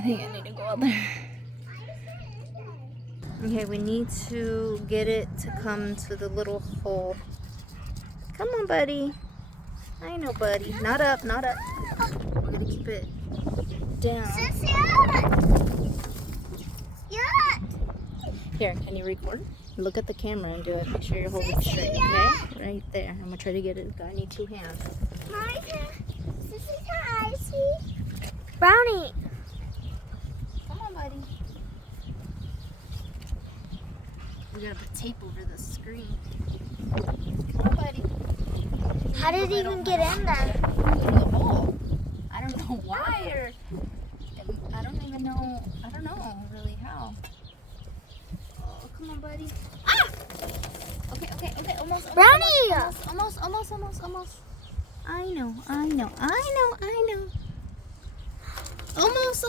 I think I need to go out there. Okay, we need to get it to come to the little hole. Come on, buddy. I know, buddy. Not up, not up. We're gonna keep it down. Here, can you record? Look at the camera and do it. Make sure you're holding it straight, okay? Right there. I'm gonna try to get it. I need 2 hands. Brownie. Come on, buddy. We gotta put tape over the screen. Come on, buddy. How did it even get in there? In the hole. I don't know why, or I don't even know. I don't know really how. Oh, come on, buddy. Ah! Okay. Almost. Brownie! Almost. I know. Almost.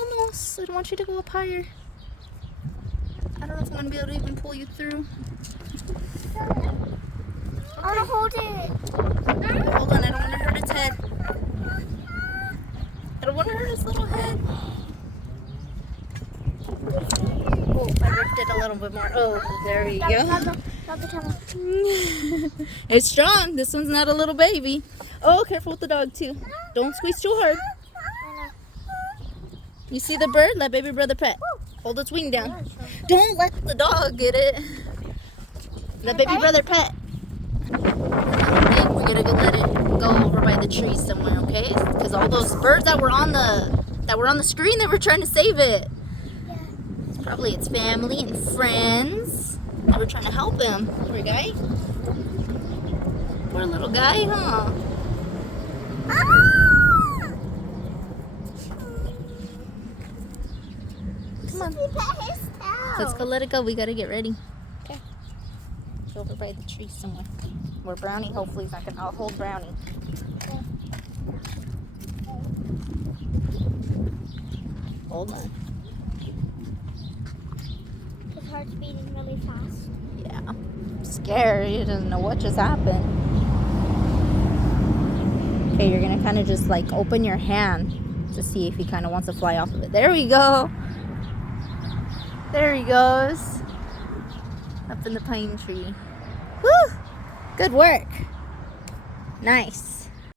I don't want you to go up higher. I don't know if I'm gonna be able to even pull you through. I want to hold it. Hold on, I don't want to hurt its head. I don't want to hurt its little head. Oh, I ripped it a little bit more. Oh, there you go. It's strong. This one's not a little baby. Oh, careful with the dog too. Don't squeeze too hard. You see the bird? Let baby brother pet. Hold its wing down. Don't let the dog get it. Let baby brother pet. And we're gonna go let it go over by the trees somewhere, okay? Because all those birds that were on the screen, they were trying to save it. It's probably its family and friends. They were trying to help him. Poor guy. Poor little guy, huh? Come on. Let's go let it go. We gotta get ready. Okay. It's over by the tree somewhere. Where Brownie hopefully is not gonna. I'll hold Brownie. Hold on. His heart's beating really fast. Yeah. Scary. He doesn't know what just happened. Okay, you're gonna kind of just like open your hand to see if he kind of wants to fly off of it. There we go. There he goes. Up in the pine tree. Woo! Good work. Nice.